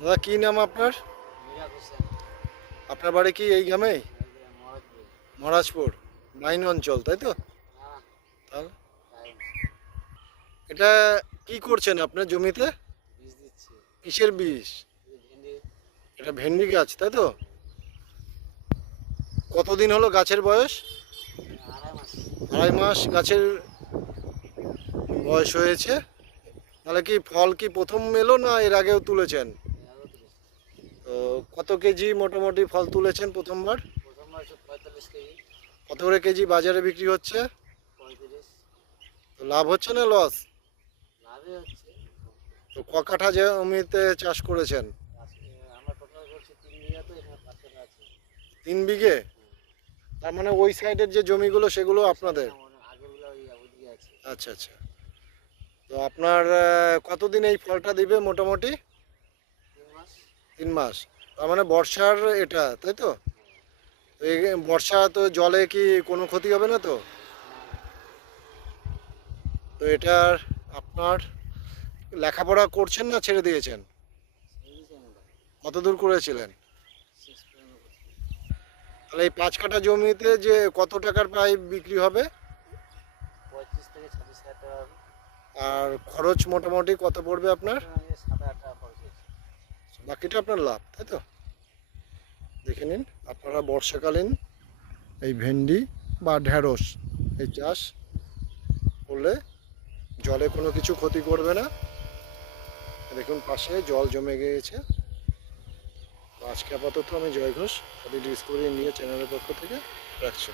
দাদা কি নাম আপনার? আপনার বাড়ি কি এই গ্রামে? মহারাজপুর। মাইন অঞ্চল তাই তো? হ্যাঁ। তাহলে? এটা কি করছেন আপনার জমিতে? কিসের ভেন্ডি। এটা ভেন্ডি গাছ তাই তো? কতদিন হলো গাছের বয়স? আড়াই মাস গাছের বয়স হয়েছে। তাহলে কি ফল কি প্রথম এলো না এর আগেও তুলেছেন? তো কত কেজি মোটামুটি ফল তুলেছেন প্রথমবার? কত করে কেজি বাজারে বিক্রি হচ্ছে? তো লাভ হচ্ছে না লস তো ক কাঠা জমিতে চাষ করেছেন? তিন বিঘা? তার মানে ওই সাইডের যে জমিগুলো, সেগুলো আপনাদের? আচ্ছা আচ্ছা। তো আপনার কতদিন এই ফলটা দিবে মোটামুটি? তিন মাস। তার মানে বর্ষার এটা তাই তো? বর্ষা তো জলে কি কোনো ক্ষতি হবে না তো? তো এটার আপনার লেখাপড়া করছেন না ছেড়ে দিয়েছেন? সেই দিয়েছি কত দূর করেছিলেন? তাহলে এই পাঁচ কাঠা জমিতে যে কত টাকার পাইপ বিক্রি হবে। আর খরচ মোটামুটি কত পড়বে আপনার? বাকিটা আপনার লাভ, তাই তো? দেখে নিন, আপনারা বর্ষাকালীন এই ভেন্ডি বা ঢ্যাঁড়স এই চাষ করলে জলে কোনো কিছু ক্ষতি করবে না। দেখুন, পাশে জল জমে গিয়েছে। আজকে আপাতত আমি জয় ঘোষ ডিসকভারি নিয়ে চ্যানেলের পক্ষ থেকে রাখছি।